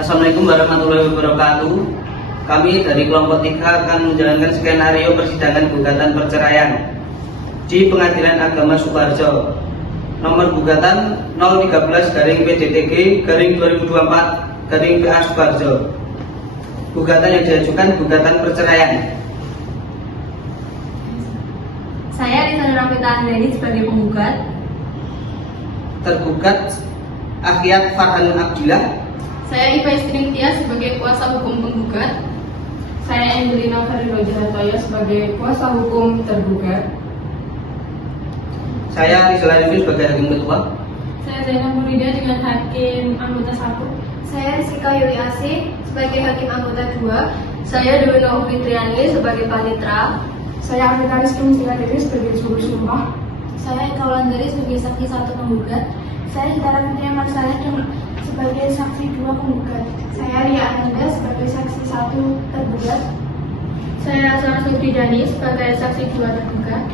Assalamualaikum warahmatullahi wabarakatuh. Kami dari kelompok 3 akan menjalankan skenario persidangan gugatan perceraian di Pengadilan Agama Sukoharjo. Nomor gugatan 013/PDTG/2024/PA Sukoharjo. Gugatan yang diajukan gugatan perceraian. Saya Rizal Rafita Andani sebagai penggugat. Tergugat Akhyat Farhan Abdillah. Saya Iva Istri Tias sebagai kuasa hukum penggugat. Saya Angelina Farino Jahantoyo sebagai kuasa hukum tergugat. Saya Rizal Arifin sebagai hakim ketua. Saya Zainab Murida dengan hakim anggota 1. Saya Rizka Yuli Asih sebagai hakim anggota 2. Saya Dewi Nova Fitriani sebagai panitra. Saya Amita Rizky Musila Dewi sebagai juru sumpah. Saya Eka Wulandari sebagai saksi 1 penggugat. Saya Hidara Fitri Marsali sebagai saksi 2 penggugat. Saya Ria Ananda sebagai saksi 1 tergugat. Saya Sarah Sufridani sebagai saksi 2 tergugat.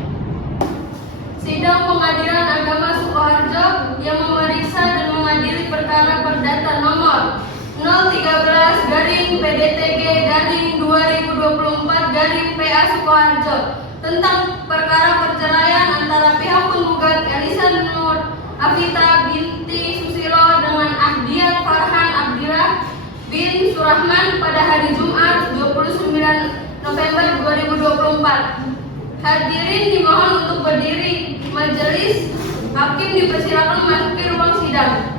Sidang Pengadilan Agama Sukoharjo yang memeriksa dan mengadili perkara perdata nomor 013/PDTG/2024/PA Sukoharjo tentang perkara perceraian antara pihak penggugat Elisa Nur Afita binti Susilo dengan Akhyat Farhan Abdillah bin Surahman pada hari Jumat 29 November 2024. Hadirin dimohon untuk berdiri. Majelis hakim dipersilakan memasuki ruang sidang.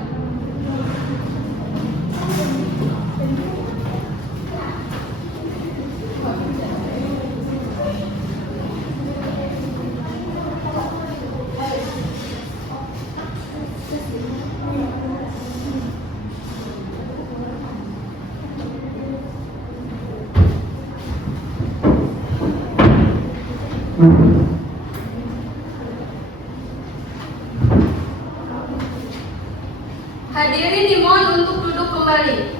Hadirin dimohon untuk duduk kembali.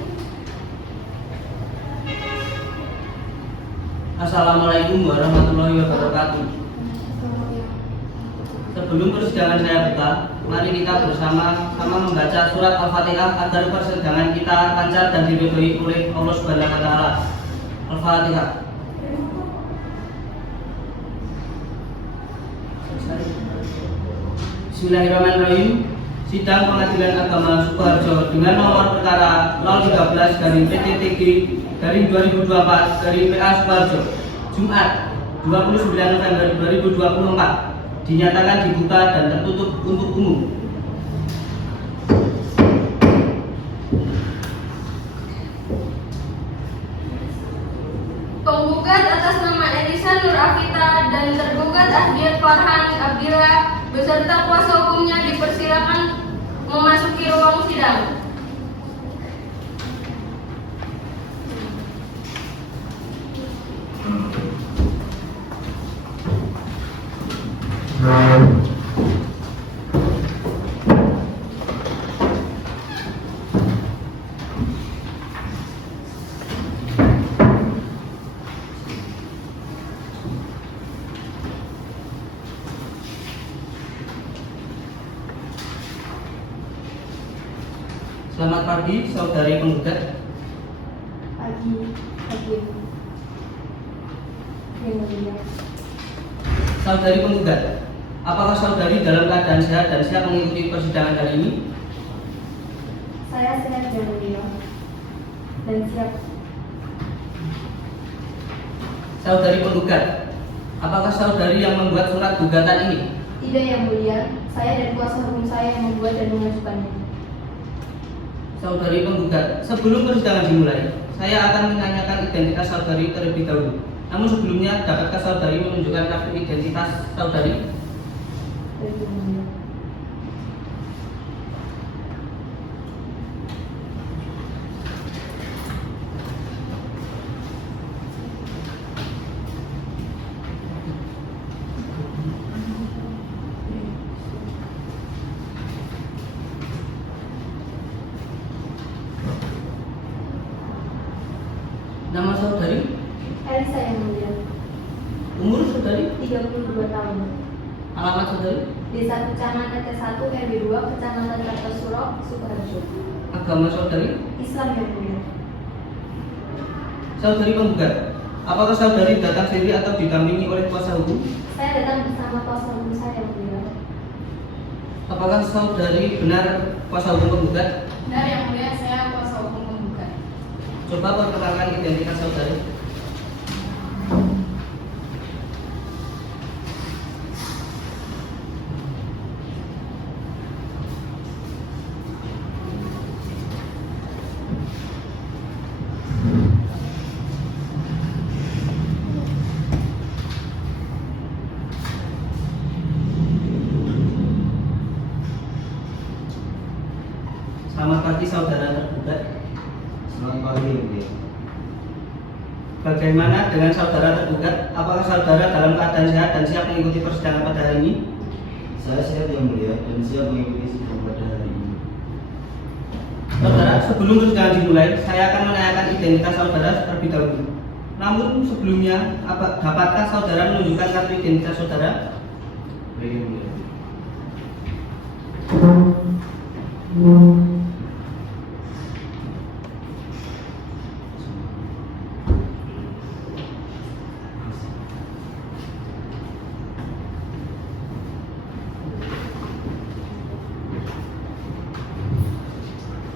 Assalamualaikum warahmatullahi wabarakatuh. Sebelum persidangan saya buka, mari kita bersama-sama membaca surat Al-Fatihah agar persidangan kita lancar dan diridhoi oleh Allah Subhanahu wa taala. Al-Fatihah. Bismillahirrahmanirrahim. Sidang Pengadilan Agama Sukoharjo dengan nomor perkara 013/PDTG/2024/PA Sukoharjo Jumat 29 November 2024 dinyatakan dibuka dan tertutup untuk umum. Penggugat atas nama Elisa Nur Afita dan tergugat Akhyat Farhan Abdillah beserta kuasa hukumnya dipersilakan memasuki ruang sidang. Selamat pagi, saudari penggugat. Pagi. Saudari penggugat, apakah saudari dalam keadaan sehat dan siap mengikuti persidangan hari ini? Saya sehat dan mulia dan siap. Saudari penggugat, apakah saudari yang membuat surat gugatan ini? Tidak yang mulia, saya dan kuasa hukum saya yang membuat dan mengajukannya. Saudari penggugat, sebelum persidangan dimulai, saya akan menanyakan identitas saudari terlebih dahulu. Namun sebelumnya, dapatkah saudari menunjukkan kartu identitas saudari? Nama saudari? Elisa yang mulia. Umur saudari? 32 tahun. Alamat saudari? Desa Kucangan RT 1 RW 2 Kecamatan Kartosuro, Sukoharjo. Agama saudari? Islam yang mulia. Saudari penggugat, apakah saudari datang sendiri atau didampingi oleh kuasa hukum? Saya datang bersama kuasa hukum saya yang mulia. Apakah saudari benar kuasa hukum penggugat? Benar yang mulia, saya kuasa hukum penggugat. Coba perkenalkan identitas saudari. Selamat pagi saudara tergugat. Selamat pagi, Yang Mulia. Bagaimana dengan saudara tergugat? Apakah saudara dalam keadaan sehat dan siap mengikuti persidangan pada hari ini? Saya sehat, Yang Mulia, dan siap mengikuti sidang pada hari ini. Saudara, sebelum persidangan dimulai, saya akan menanyakan identitas saudara terlebih dahulu. Namun sebelumnya, dapatkah saudara menunjukkan kartu identitas saudara? Baik, Yang Mulia.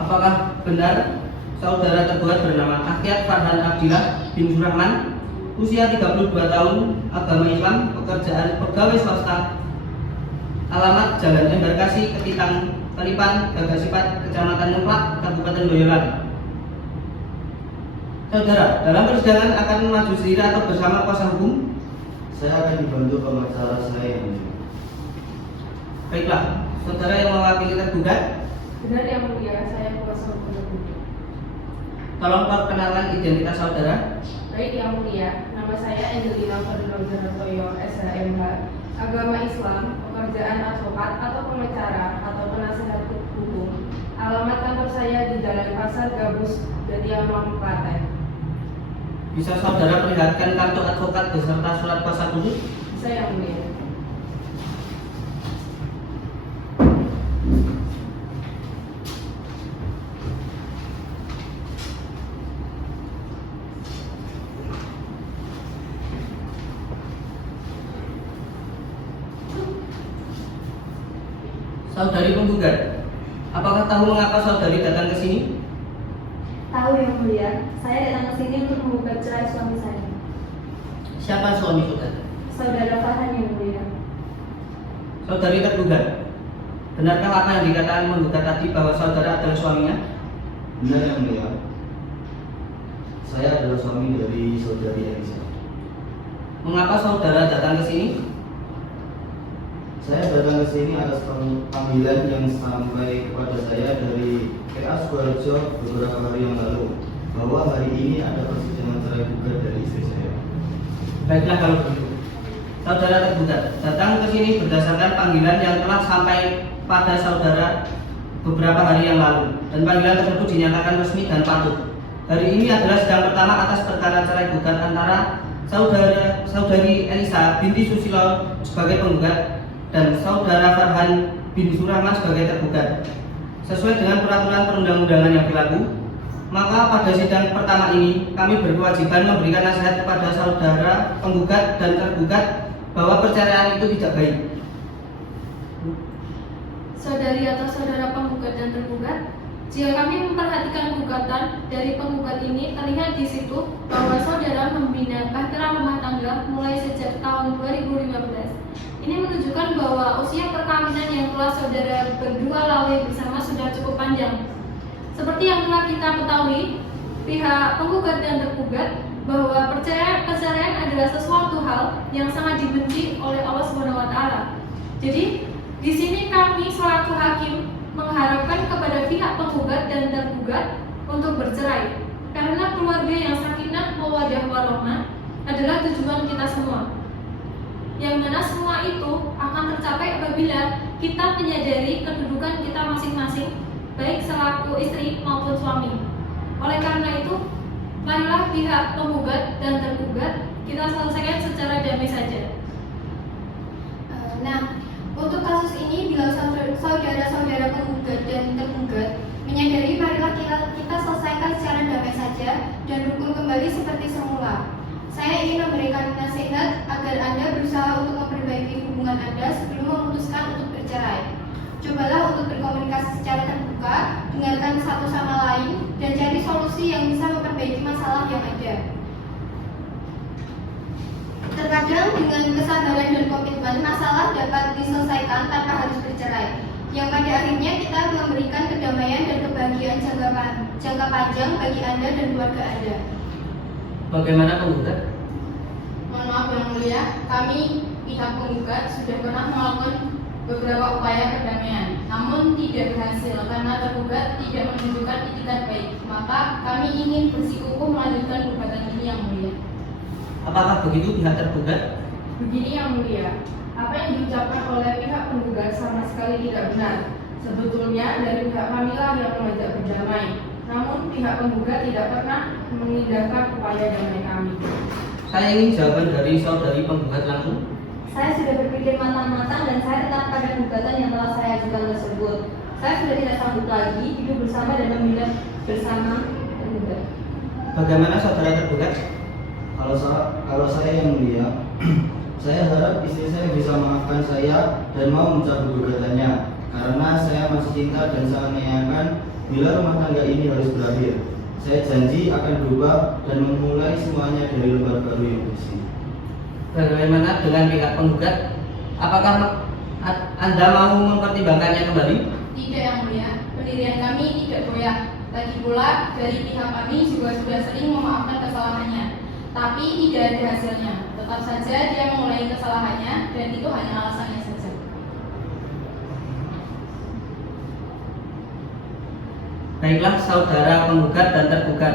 Apakah benar saudara tergugat bernama Akyat Farhan Abdillah bin Surahman, usia 32 tahun, agama Islam, pekerjaan pegawai swasta, alamat Jalan Embarkasi, Ketitang, Kalipan, Gagasipat, Kecamatan Ngemplak, Kabupaten Boyolali. Saudara, dalam persidangan akan maju sendiri atau bersama kuasa hukum? Saya akan dibantu pengacara saya, Yang Mulia. Baiklah, saudara yang mewakili tergugat, Benar yang mulia, saya kuasa hukum tergugat. tolong perkenalkan identitas saudara. Baik yang mulia, nama saya Angelina Ferdinand SHMH, agama Islam, pekerjaan advokat atau pengacara atau penasehat hukum. Alamat kantor saya di Jalan Pasar Gabus, Jatiamang, Klaten. Bisa saudara perlihatkan kartu advokat beserta surat kuasa khusus? Bisa yang mulia. Saudari penggugat, apakah tahu mengapa saudari datang ke sini? Tahu yang mulia, saya datang ke sini untuk menggugat cerai suami saya. Siapa suami saudara? Saudara Farhan yang mulia. Saudari tergugat, benarkah apa yang dikatakan menggugat tadi bahwa saudara adalah suaminya? Benar, Yang Mulia. Saya adalah suami dari saudari Elisa. Mengapa saudara datang ke sini? Saya datang ke sini atas panggilan yang sampai kepada saya dari PA Sukoharjo beberapa hari yang lalu, bahwa hari ini ada persidangan cerai gugat dari istri saya. Baiklah kalau begitu. Saudara tergugat datang ke sini berdasarkan panggilan yang telah sampai pada saudara beberapa hari yang lalu, dan panggilan tersebut dinyatakan resmi dan patut. Hari ini adalah sidang pertama atas perkara cerai gugat antara saudari Elisa binti Susilo sebagai penggugat dan saudara Farhan bin Surahman sebagai tergugat. Sesuai dengan peraturan perundang-undangan yang berlaku, maka pada sidang pertama ini kami berkewajiban memberikan nasihat kepada saudara penggugat dan tergugat bahwa perceraian itu tidak baik. Saudari atau saudara penggugat dan tergugat, jika kami memperhatikan gugatan dari penggugat ini, terlihat di situ bahwa saudara membina bahtera rumah tangga mulai sejak tahun 2015. Ini menunjukkan bahwa usia perkawinan yang telah saudara berdua lalui bersama sudah cukup panjang. Seperti yang telah kita ketahui, pihak penggugat dan tergugat bahwa perceraian adalah sesuatu hal yang sangat dibenci oleh Allah SWT. Jadi, di sini kami selaku hakim mengharapkan kepada pihak penggugat dan tergugat untuk bercerai, karena keluarga yang sakinah mawaddah warahmah adalah tujuan kita semua. Yang mana semua itu akan tercapai apabila kita menyadari kedudukan kita masing-masing, baik selaku istri maupun suami. Oleh karena itu, marilah pihak penggugat dan tergugat kita selesaikan secara damai saja. Nah, Untuk kasus ini, bila saudara-saudara penggugat dan tergugat menyadari, marilah kita selesaikan secara damai saja dan rukun kembali seperti semula. Saya ingin memberikan nasihat agar Anda berusaha untuk memperbaiki hubungan Anda sebelum memutuskan untuk bercerai. Cobalah untuk berkomunikasi secara terbuka, dengarkan satu sama lain, dan cari solusi yang bisa memperbaiki masalah yang ada. Terkadang dengan kesabaran dan komitmen, masalah dapat diselesaikan tanpa harus bercerai, yang pada akhirnya kita memberikan kedamaian dan kebahagiaan jangka panjang bagi Anda dan keluarga Anda. Bagaimana penggugat? Mohon maaf Yang Mulia, kami pihak penggugat sudah pernah melakukan beberapa upaya perdamaian, namun tidak berhasil karena tergugat tidak menunjukkan itikat baik. Maka kami ingin bersikukuh melanjutkan gugatan ini Yang Mulia. Apakah begitu pihak tergugat? Begini Yang Mulia, apa yang diucapkan oleh pihak penggugat sama sekali tidak benar. Sebetulnya dari pihak kamilah yang mengajak berdamai, namun pihak penggugat tidak pernah mengindahkan upaya damai kami. Saya ingin jawaban dari saudari penggugat langsung. Saya sudah berpikir matang-matang dan saya tetap pada gugatan yang telah saya ajukan tersebut. Saya sudah tidak sanggup lagi hidup bersama dan memilih bersama penggugat. Bagaimana saudara tergugat? Kalau saya Yang Mulia, saya harap istri saya bisa memaafkan saya dan mau mencabut gugatannya, karena saya masih cinta dan sangat menyayangkan bila rumah tangga ini harus berakhir. Saya janji akan berubah dan memulai semuanya dari lembar baru yang bersih. Bagaimana dengan pihak penggugat? Apakah Anda mau mempertimbangkannya kembali? Tidak Yang Mulia, pendirian kami tidak goyah. Lagi pula dari pihak kami juga sudah sering memaafkan kesalahannya, tapi tidak ada hasilnya. Tetap saja dia mengulangi kesalahannya dan itu hanya alasannya saja. Baiklah saudara penggugat dan tergugat,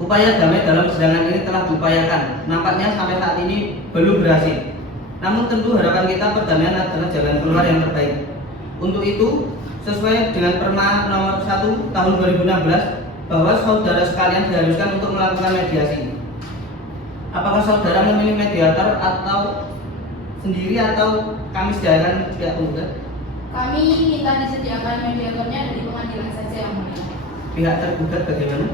upaya damai dalam persidangan ini telah diupayakan. Nampaknya sampai saat ini belum berhasil. Namun tentu harapan kita perdamaian adalah jalan keluar yang terbaik. Untuk itu, sesuai dengan Perma nomor 1 tahun 2016, bahwa saudara sekalian diharuskan untuk melakukan mediasi. Apakah saudara memilih mediator atau sendiri atau kami sediakan pihak penggugat? Kami minta disediakan mediatornya dari pengadilan saja Yang Mulia. Pihak tergugat bagaimana?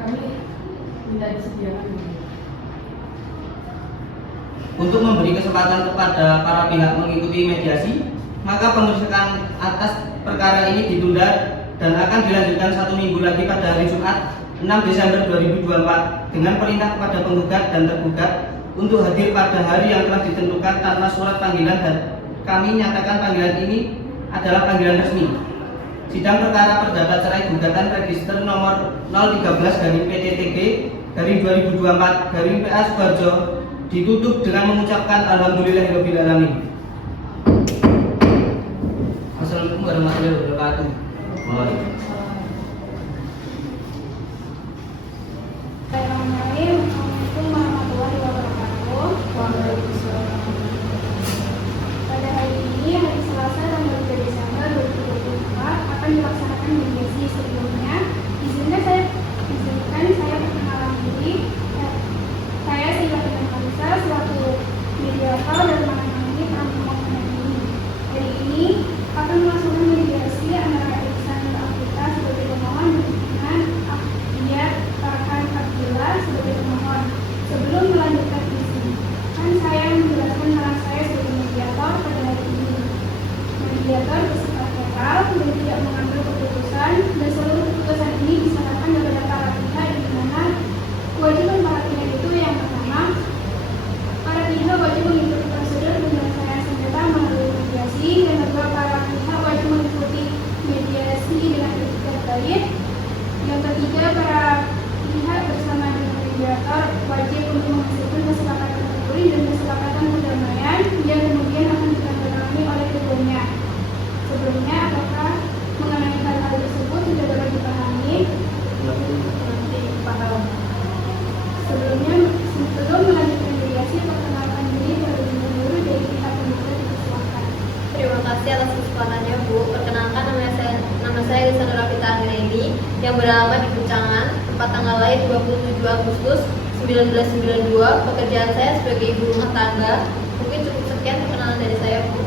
Kami minta disediakan. Untuk memberi kesempatan kepada para pihak mengikuti mediasi, maka pemeriksaan atas perkara ini ditunda dan akan dilanjutkan 1 minggu lagi pada hari Jumat 6 Desember 2024 dengan perintah kepada penggugat dan tergugat untuk hadir pada hari yang telah ditentukan tanpa surat panggilan, dan kami nyatakan panggilan ini adalah panggilan resmi. Sidang perkara perdata cerai gugatan register nomor 013/PTTG/2024/PA Sukoharjo ditutup dengan mengucapkan alhamdulillahirobbilalamin. Assalamualaikum warahmatullahi wabarakatuh. Bismillahirrahmanirrahim. Assalamualaikum warahmatullahi wabarakatuh. Pada hari ini, hari Selasa tanggal 3 Desember 2024 akan dilaksanakan mediasi. Sebelumnya, izinkan saya perkenalan diri. Saya Sylvia Kalisa selaku mediator dan menangani permohonan ini. Hari ini akan melaksanakan mediasi antara Alexander Afrika sebagai pemohon dengan Akhdiyat Farhan Abdullah sebagai pemohon. Sebelum melanjutkan izinkan saya menjelaskan peran saya sebagai mediator pada hari ini. Mediator bersifat netral dan tidak mengambil keputusan, dan seluruh keputusan ini diserahkan kepada para pihak, di mana kewajiban para pihak itu yang pertama, para pihak wajib mengikuti prosedur penyelesaian sengketa melalui mediasi, dan kedua, para pihak wajib mengikuti mediasi dengan etikat baik. Yang ketiga, para pihak bersama dengan mediator wajib untuk menghasilkan kesepakatan tertulis dan kesepakatan perdamaian yang kemudian akan ditandatangani oleh keduanya. Sebelumnya, apakah mengenai hal tersebut sudah dapat dipahami? Sebelumnya, sebelum melanjutkan mediasi, perkenalkan diri terlebih dahulu dari pihak penggugat, dipersilakan. Terima kasih atas kesempatannya Bu. Perkenalkan, nama saya Lisandra Rafita Anggreni yang beralamat di Pucangan, tempat tanggal lahir 27 Agustus 1992, pekerjaan saya sebagai ibu rumah tangga. Mungkin cukup sekian perkenalan dari saya, Bu.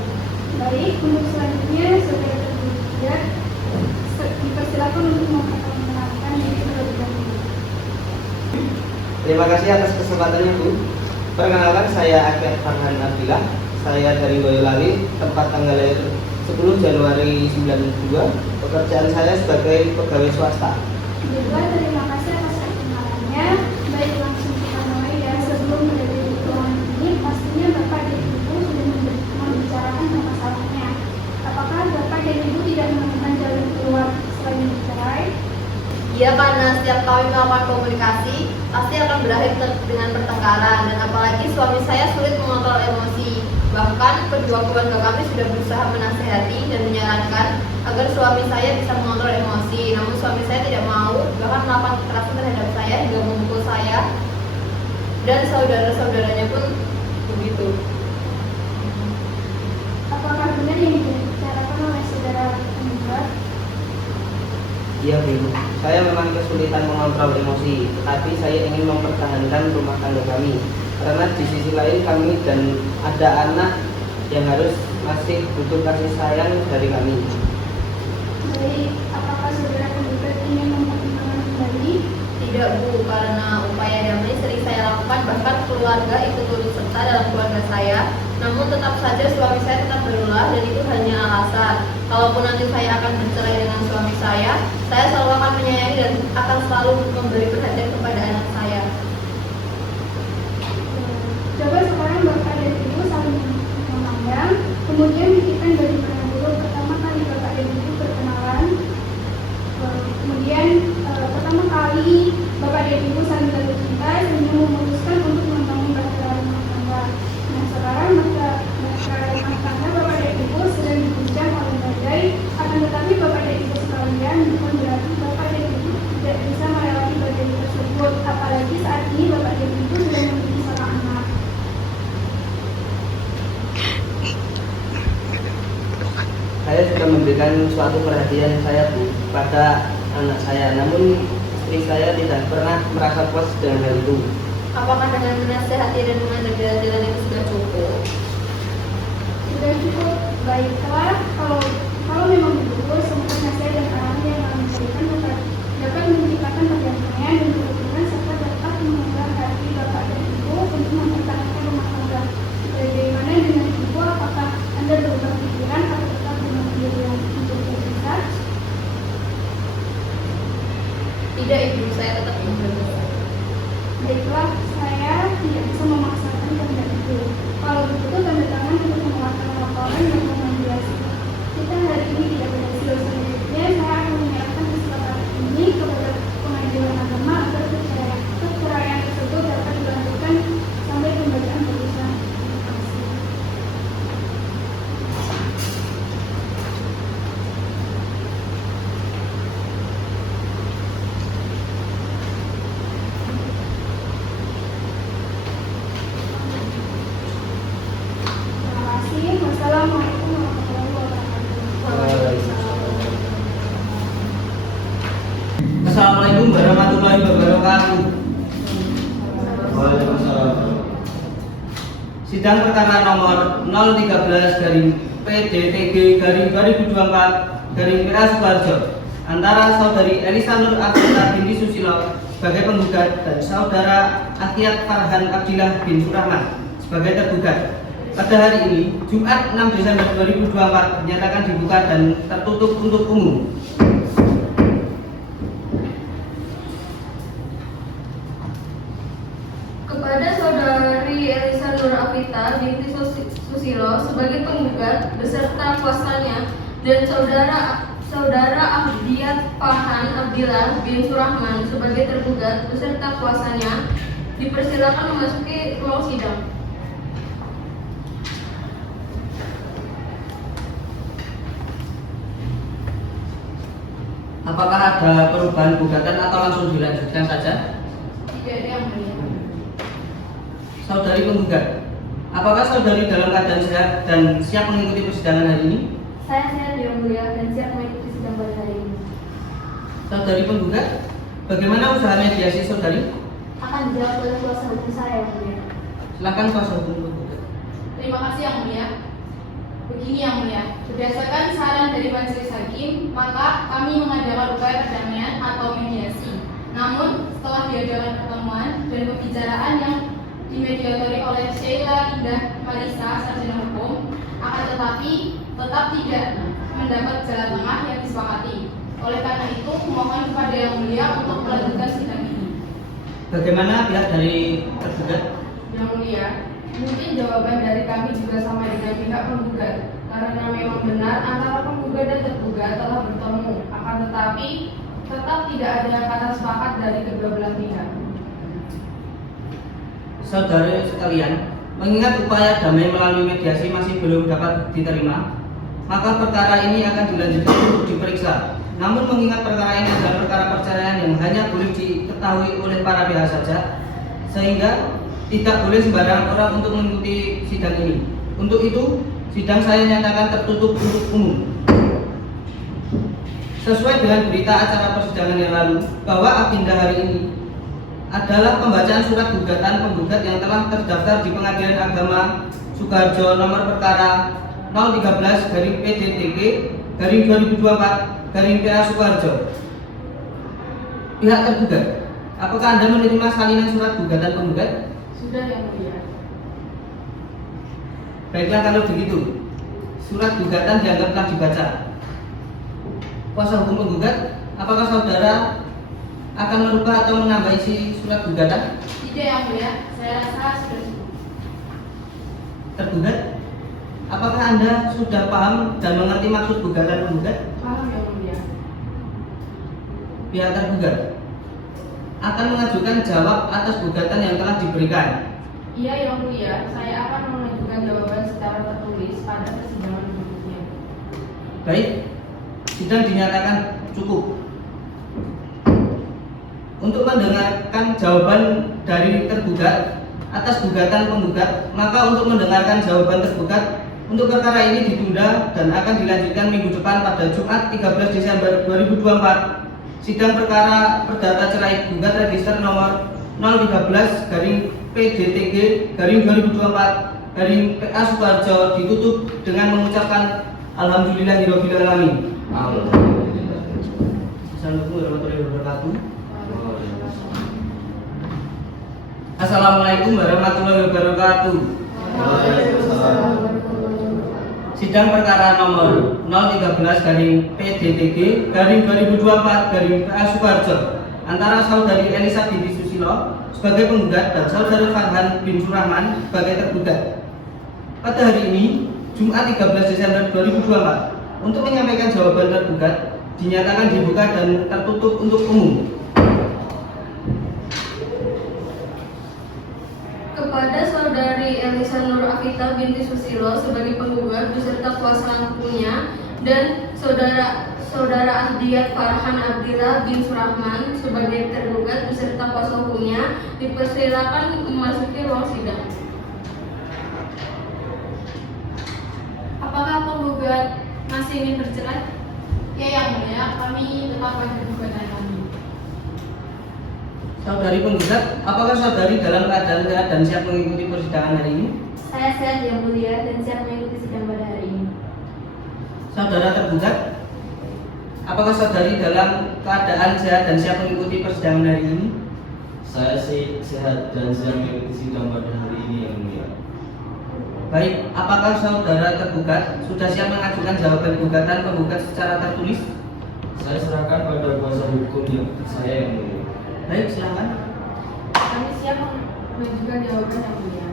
Baik, untuk selanjutnya saudara tergugat dipersilakan untuk memperkenalkan diri terlebih dahulu. Terima kasih atas kesempatannya, Bu. Perkenalkan, saya Akir Farhan Abdillah. Saya dari Boyolali, tempat tanggal lahir 10 Januari 92. Pekerjaan saya sebagai pegawai swasta. Juga terima kasih atas perkenalannya. Baik, langsung kita mulai ya. Sebelum menjadi ruangan ini, pastinya Bapak dan Ibu sudah membicarakan masalahnya. Apakah Bapak dan Ibu tidak menemukan jalan keluar selain bercerai? Ya, karena setiap kami melakukan komunikasi, pasti akan berakhir dengan pertengkaran. Dan apalagi suami saya sulit mengontrol emosi. Bahkan kedua keluarga kami sudah berusaha menasehati dan menyarankan agar suami saya bisa mengontrol emosi. Namun suami saya tidak mau, bahkan melakukan kekerasan terhadap saya hingga memukul saya. Dan saudara-saudaranya pun begitu. Apakah benar yang dibicarakan oleh saudara penggugat? Iya, Bu. Saya memang kesulitan mengontrol emosi, tetapi saya ingin mempertahankan rumah tangga kami. Karena di sisi lain kami dan ada anak yang harus masih butuh kasih sayang dari kami. Baik, apakah saudara penggugat ingin mempertimbangkan kembali? Tidak, Bu, karena upaya damai sering saya lakukan, bahkan keluarga ikut turut serta dalam keluarga saya. Namun tetap saja suami saya tetap berulah dan itu hanya alasan. Kalaupun nanti saya akan bercerai dengan suami saya selalu akan menyayangi dan akan selalu memberi perhatian kepada anak saya. Coba sekarang Bapak dan Ibu saling memandang, kemudian pikirkan dari mana dulu pertama kali Bapak dan Ibu berkenalan. Kemudian pertama kali Bapak dan Ibu saling jatuh cinta sehingga memutuskan untuk membangun bahtera rumah tangga. Nah, sekarang bahtera rumah tangga Bapak dan Ibu sedang diguncang oleh badai. Akan tetapi Bapak dan Ibu sekalian, bukan berarti Bapak dan Ibu tidak bisa melewati badai tersebut. Apalagi saat ini Bapak dan Ibu sudah memiliki seorang anak. Saya sudah memberikan suatu perhatian saya, Bu, pada anak saya. Namun istri saya tidak pernah merasa puas dengan hal itu. Apakah dengan menasehati dan mengajar jalan-jalan itu sudah cukup? Sudah cukup. Baiklah, kalau memang begitu, semua nasihat dan arahan yang kami berikan dapat menciptakan perdamaian dan kerukunan serta dapat mengubah hati Bapak dan Ibu untuk mempertahankan rumah tangga. Bagaimana dengan Ibu? Apakah Anda berubah pikiran atau tetap dengan pilihan untuk berpisah? Tidak, Ibu, saya tetap ingin berpisah. Baiklah, saya tidak bisa memaksakan kehendak itu. Kalau begitu, tanda tangan untuk mengeluarkan laporan yang memediasi. Kita hari ini tidak berhasil. Selanjutnya, saya akan menyerahkan kesepakatan ini kepada pengadilan agama agar perceraian tersebut dapat dilanjutkan sampai pembacaan putusan. Terima kasih. Terima kasih. Wassalamualaikum warahmatullahi wabarakatuh. Assalamualaikum warahmatullahi wabarakatuh. Waalaikumsalam. Sidang perkara nomor 013 garing PDTG garing 2024 garing PA Sukoharjo antara saudari Elisa Nur Afifah binti Susilo sebagai penggugat dan saudara Akir Farhan Abdillah bin Surahman sebagai tergugat. Pada hari ini, Jumat 6 Desember 2024 dinyatakan dibuka dan tertutup untuk umum. Kepada saudari Elisa Nur Afifah binti Susilo sebagai penggugat beserta kuasanya dan saudara Ahdiat Farhan Abdillah bin Surahman sebagai tergugat beserta kuasanya dipersilakan memasuki ruang sidang. Apakah ada perubahan gugatan atau langsung dilanjutkan saja? Tidak ada yang mulia. Saudari penggugat, apakah saudari dalam keadaan sehat dan siap mengikuti persidangan hari ini? Saya sehat, Yang Mulia, dan siap mengikuti sidang pada hari ini. Saudari penggugat, bagaimana usaha mediasi saudari? akan dijawab oleh kuasa hukum saya, Yang Mulia. Silakan kuasa hukum penggugat. Terima kasih Yang Mulia. Begini Yang Mulia, berdasarkan saran dari majelis hakim, maka kami mengadakan upaya perdamaian atau mediasi. Namun, setelah diadakan pertemuan dan pembicaraan yang dimediatori oleh Sheila Indah Marisa, sarjana hukum, akan tetapi tetap tidak mendapat jalan tengah yang disepakati. Oleh karena itu, mohon kepada Yang Mulia untuk melanjutkan sidang ini. Bagaimana pihak dari tergugat? Yang Mulia, mungkin jawaban dari kami juga sama dengan pihak penggugat, karena memang benar antara penggugat dan tergugat telah bertemu, akan tetapi tetap tidak ada kata sepakat dari kedua belah pihak. Saudara sekalian, mengingat upaya damai melalui mediasi masih belum dapat diterima, maka perkara ini akan dilanjutkan untuk diperiksa. Namun mengingat perkara ini adalah perkara perceraian yang hanya boleh diketahui oleh para pihak saja, sehingga tidak boleh sembarangan orang untuk mengikuti sidang ini. Untuk itu, sidang saya nyatakan tertutup untuk umum. Sesuai dengan berita acara persidangan yang lalu, bahwa agenda hari ini adalah pembacaan surat gugatan penggugat yang telah terdaftar di Pengadilan Agama Sukoharjo nomor perkara 013/PDTG/2024/PA Sukoharjo. Pihak tergugat, apakah Anda menerima salinan surat gugatan penggugat? Sudah Yang Mulia. Baiklah kalau begitu, surat gugatan dianggap telah dibaca. Kuasa hukum penggugat, apakah saudara akan merubah atau menambah isi surat gugatan? Tidak Yang Mulia, saya rasa sudah cukup. Tergugat, apakah Anda sudah paham dan mengerti maksud gugatan penggugat? Paham Yang Mulia. Pihak tergugat akan mengajukan jawab atas gugatan yang telah diberikan. Iya Yang Mulia, saya akan mengajukan jawaban secara tertulis pada persidangan berikutnya. Baik, sidang dinyatakan cukup. Untuk mendengarkan jawaban dari tergugat atas gugatan penggugat, maka untuk mendengarkan jawaban tergugat untuk perkara ini ditunda dan akan dilanjutkan minggu depan pada Jumat 13 Desember 2024. Sidang perkara perdata cerai gugat register nomor 013/PDTG/2024/PA Sukoharjo ditutup dengan mengucapkan Alhamdulillahirabbil alamin. Assalamualaikum warahmatullahi wabarakatuh. Assalamualaikum warahmatullahi wabarakatuh. Sidang perkara nomor 013/PDTG/2024/PA Sukoharjo antara saudari Elisa binti Susilo sebagai penggugat dan saudara Farhan bin Surahman sebagai tergugat. Pada hari ini, Jumat 13 Desember 2024, untuk menyampaikan jawaban tergugat dinyatakan dibuka dan tertutup untuk umum. Kepada saudari Elisa Nur Afita binti Susilo sebagai penggugat beserta kuasa hukumnya dan saudara Ahdiat Farhan Abdillah bin Surahman sebagai tergugat beserta kuasa hukumnya dipersilakan memasuki ruang sidang. Apakah penggugat masih ingin bercerai? Ya Yang Mulia, kami tetap pada gugatan kami. Saudari penggugat, apakah saudari dalam keadaan sehat dan siap mengikuti persidangan hari ini? Saya sehat, Yang Mulia, dan siap mengikuti sidang pada hari ini. Saudara tergugat, apakah saudari dalam keadaan sehat dan siap mengikuti persidangan hari ini? Saya sehat dan siap mengikuti sidang pada hari ini, Yang Mulia. Baik, apakah saudara tergugat sudah siap mengajukan jawaban gugatan penggugat secara tertulis? Saya serahkan pada kuasa hukum saya, Yang Mulia. Baik, silakan. Kami siap mengajukan jawaban Yang Mulia.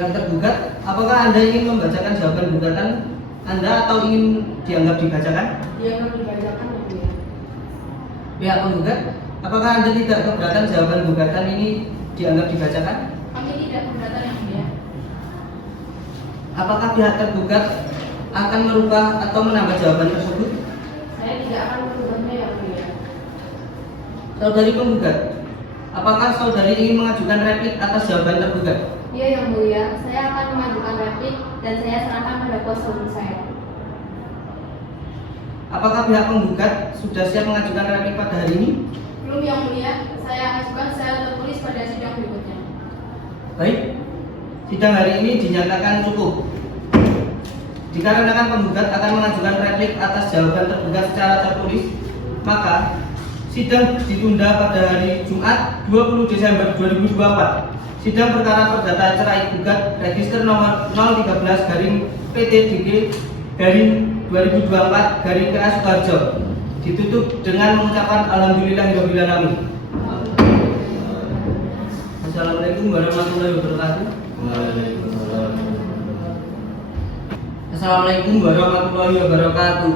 Pihak tergugat, apakah Anda ingin membacakan jawaban gugatan Anda atau ingin dianggap dibacakan? Dianggap dibacakan yang mulia. Pihak penggugat, apakah Anda tidak keberatan jawaban gugatan ini dianggap dibacakan? Kami tidak keberatan yang mulia. Apakah pihak tergugat akan merubah atau menambah jawaban tersebut? Saya tidak akan merubahnya yang mulia. Saudari penggugat, apakah saudari ingin mengajukan replik atas jawaban tergugat? Iya yang mulia, saya akan mengajukan replik dan saya serahkan pada kuasa hukum saya. Apakah pihak penggugat sudah siap mengajukan replik pada hari ini? Belum yang mulia, saya ajukan secara tertulis pada sidang berikutnya. Baik, sidang hari ini dinyatakan cukup. Dikarenakan penggugat akan mengajukan replik atas jawaban tergugat secara tertulis, maka sidang ditunda pada hari Jumat 20 Desember 2024. Sidang perkara perdata cerai gugat register nomor 013 garing PTDG garing 2024 garing PA Sukoharjo ditutup dengan mengucapkan alhamdulillahirabbil alamin. Assalamualaikum warahmatullahi wabarakatuh. Assalamualaikum warahmatullahi wabarakatuh.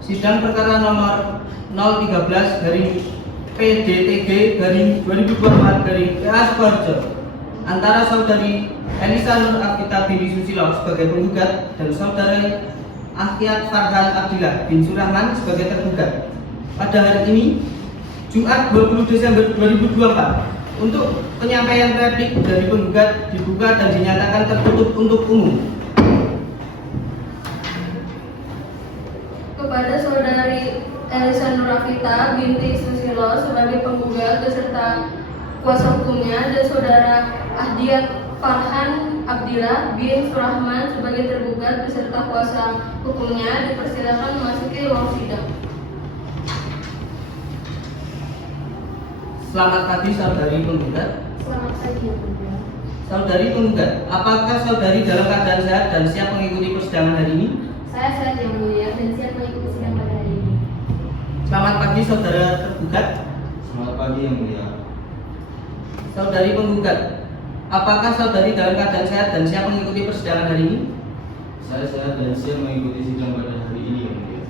Sidang perkara nomor 013 garing PDTG garing 2024 garing PA Sukoharjo antara saudari Elisa Nur Afita binti Susilo sebagai penggugat dan saudari Akyat Farhan Abdillah bin Surahman sebagai tergugat pada hari ini Jumat 20 Desember 2024 untuk penyampaian replik dari penggugat dibuka dan dinyatakan tertutup untuk umum. Kepada saudari Elisa Nurafita binti Susilo sebagai penggugat beserta kuasa hukumnya dan saudara Ahyat Farhan Abdillah bin Surahman sebagai tergugat beserta kuasa hukumnya dipersilakan memasuki ruang sidang. Selamat pagi saudari penggugat. Selamat pagi yang mulia. Saudari penggugat, apakah saudari dalam keadaan sehat dan siap mengikuti persidangan hari ini? Saya sehat yang mulia dan siap mengikuti sidang pada hari ini. Selamat pagi saudara tergugat. Selamat pagi yang mulia. Saudari penggugat, apakah saudari dalam keadaan sehat dan siap mengikuti persidangan hari ini? Saya sehat dan siap mengikuti sidang pada hari ini yang mulia.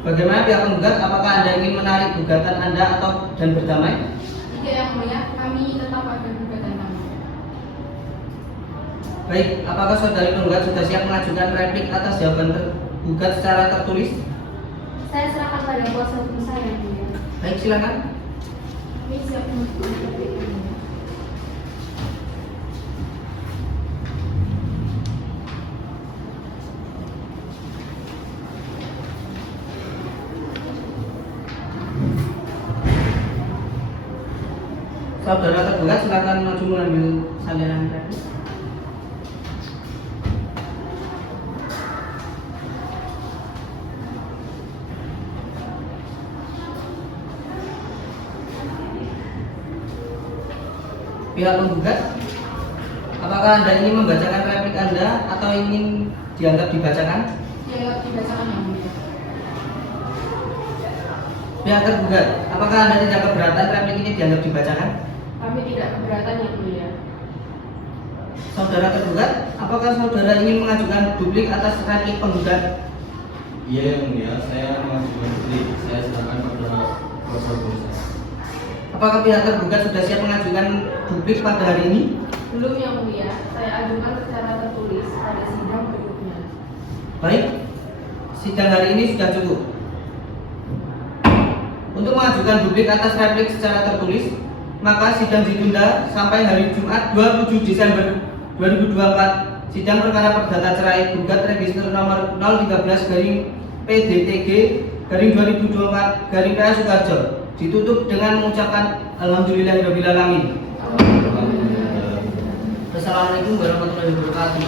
Bagaimana pihak penggugat? Apakah Anda ingin menarik gugatan Anda atau dan berdamai? Tidak yang mulia, kami tetap pada gugatan kami. Baik, apakah saudari penggugat sudah siap mengajukan replik atas jawaban tergugat secara tertulis? Saya serahkan pada kuasa hukum saya yang mulia. Baik, silakan. Kami siap mengajukan replik yang mulia. Saudara tergugat silakan maju mengambil salinan replik. Pihak penggugat, apakah Anda ingin membacakan replik Anda atau ingin dianggap dibacakan? Dianggap dibacakan yang mulia. Pihak tergugat, apakah Anda tidak keberatan replik ini dianggap dibacakan? Kami tidak keberatan yang mulia. Saudara tergugat, apakah saudara ingin mengajukan duplik atas replik penggugat? Iya yang mulia, saya mengajukan duplik. Saya serahkan pada kuasa hukum saya. Apakah pihak tergugat sudah siap mengajukan duplik pada hari ini? Belum yang mulia, saya ajukan secara tertulis pada sidang berikutnya. Baik, sidang hari ini sudah cukup. Untuk mengajukan duplik atas replik secara tertulis, maka sidang ditunda sampai hari Jumat 27 Desember 2024. Sidang perkara perdata cerai gugat register nomor 013 garing PDTG garing 2024 garing PA Sukoharjo ditutup dengan mengucapkan alhamdulillahirabbil alamin. Assalamualaikum warahmatullahi wabarakatuh.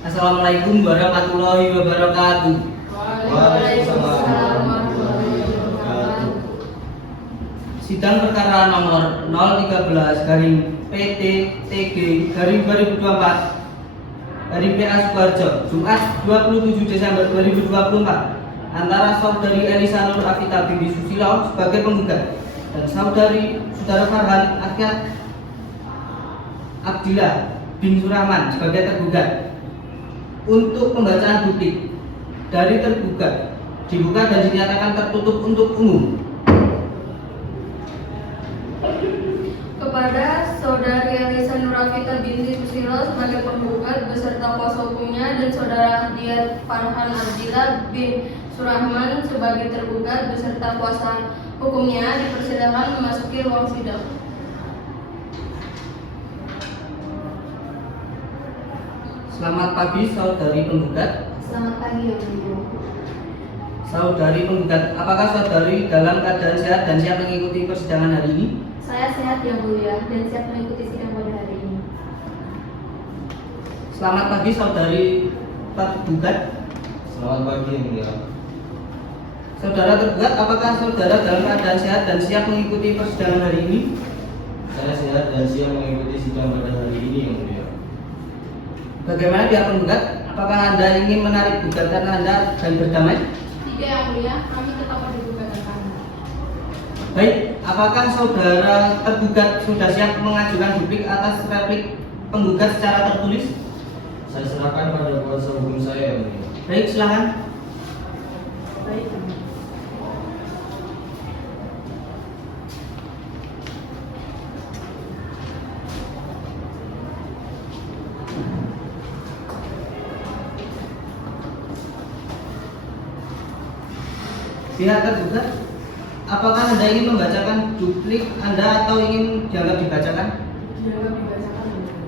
Assalamualaikum warahmatullahi wabarakatuh. Waalaikumsalam warahmatullahi wabarakatuh. Sidang perkara nomor 013 garing PTTG garing 2024 dari PA Sukoharjo, Jumat 27 Desember 2024 antara saudari Elisa Nur Afita binti Susilo sebagai penggugat dan saudara Farhan Abdillah bin Surahman sebagai tergugat. Untuk pembacaan bukti dari tergugat dibuka dan dinyatakan tertutup untuk umum. Kepada saudari Elisa Nurafita binti Susilo sebagai penggugat beserta kuasa hukumnya dan saudara Ahdiat Farhan Abdillah bin Surahman sebagai tergugat beserta kuasa hukumnya dipersilakan memasuki ruang sidang. Selamat pagi saudari penggugat. Selamat pagi ya Mulia. Saudari penggugat, apakah saudari dalam keadaan sehat dan siap mengikuti persidangan hari ini? Saya sehat yang mulia dan siap mengikuti sidang pada hari ini. Selamat pagi saudari tergugat. Selamat pagi yang mulia. Saudara tergugat, apakah saudara dalam keadaan sehat dan siap mengikuti persidangan hari ini? Saya sehat dan siap mengikuti sidang pada hari ini yang mulia. Bagaimana pihak penggugat? Apakah Anda ingin menarik gugatan Anda dan berdamai? Tidak yang mulia, kami tetap pada gugatan kami. Baik, apakah saudara tergugat sudah siap mengajukan duplik atas replik penggugat secara tertulis? Saya serahkan pada kuasa hukum saya yang mulia. Baik, silakan. Baik yang mulia. Pihak tergugat, apakah Anda ingin membacakan duplik Anda atau ingin dianggap dibacakan? Dianggap dibacakan yang mulia.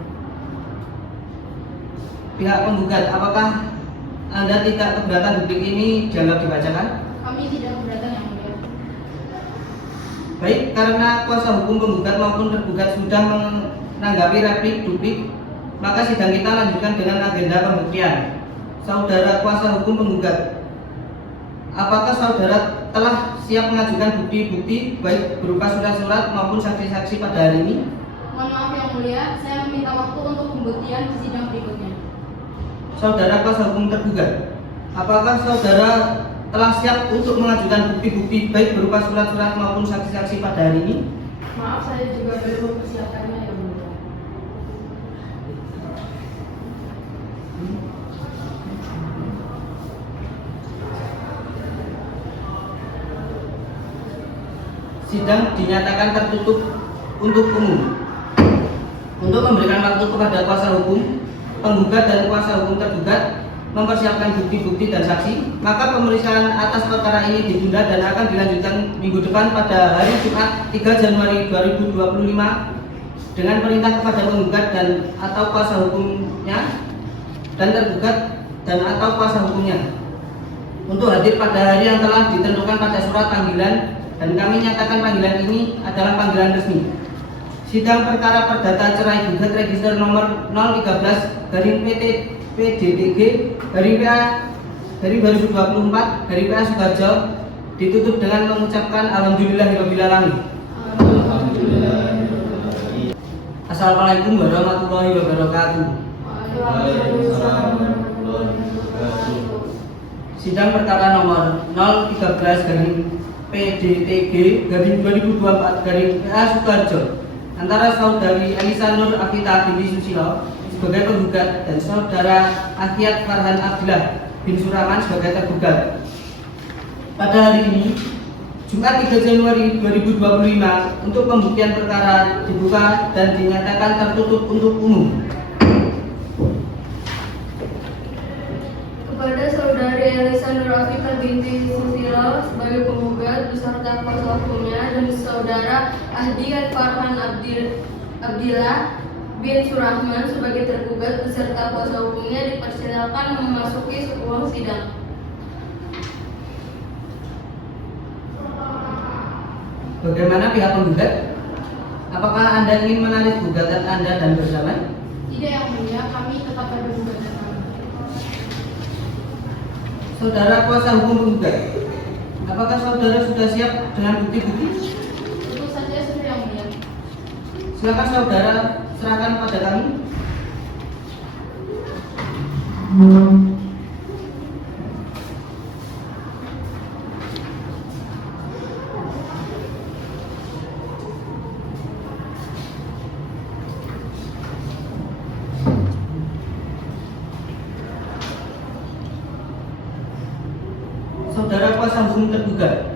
Pihak penggugat, apakah Anda tidak keberatan duplik ini dianggap dibacakan? Kami tidak keberatan yang mulia. Baik, karena kuasa hukum penggugat maupun tergugat sudah menanggapi replik duplik, maka sidang kita lanjutkan dengan agenda pembuktian. Saudara kuasa hukum penggugat, apakah saudara telah siap mengajukan bukti-bukti baik berupa surat-surat maupun saksi-saksi pada hari ini? Mohon maaf yang mulia, saya meminta waktu untuk pembuktian di sidang berikutnya. Saudara kuasa hukum tergugat, apakah saudara telah siap untuk mengajukan bukti-bukti baik berupa surat-surat maupun saksi-saksi pada hari ini? Maaf, saya juga belum mempersiapkannya yang mulia. Sidang dinyatakan tertutup untuk umum. Untuk memberikan waktu kepada kuasa hukum penggugat dan kuasa hukum tergugat mempersiapkan bukti-bukti dan saksi, maka pemeriksaan atas perkara ini ditunda dan akan dilanjutkan minggu depan pada hari Jumat 3 Januari 2025 dengan perintah kepada penggugat dan atau kuasa hukumnya dan tergugat dan atau kuasa hukumnya untuk hadir pada hari yang telah ditentukan pada surat panggilan, dan kami nyatakan panggilan ini adalah panggilan resmi. Sidang perkara perdata cerai gugat register nomor 013 garing PT PDTG garing PA garing 2024 garing PA Sukoharjo ditutup dengan mengucapkan alhamdulillahirabbil alamin. Assalamualaikum warahmatullahi wabarakatuh. Waalaikumsalam warahmatullahi wabarakatuh. Sidang perkara nomor 013 garing PDTG garing 2024 garing PA Sukoharjo antara saudari Elisa Nur Afita binti Susilo sebagai penggugat dan saudara Ahdiat Farhan Abdillah bin Surahman sebagai tergugat. Pada hari ini, Jumat 3 Januari 2025, untuk pembuktian perkara dibuka dan dinyatakan tertutup untuk umum. Kepada saudari Elisa Nurafita binti Susilo sebagai penggugat beserta kuasa hukumnya dan saudara Ahdiat Farhan Abdillah bin Surahman sebagai tergugat beserta kuasa hukumnya dipersilakan memasuki ruang sidang. Bagaimana pihak penggugat? Apakah Anda ingin menarik gugatan Anda dan berdamai? Tidak yang mulia, kami tetap pada gugatan kami. Saudara kuasa hukum penggugat, apakah saudara sudah siap dengan bukti-bukti? Tentu saja sudah yang mulia. Silakan saudara serahkan pada kami. Saudara kuasa hukum tergugat,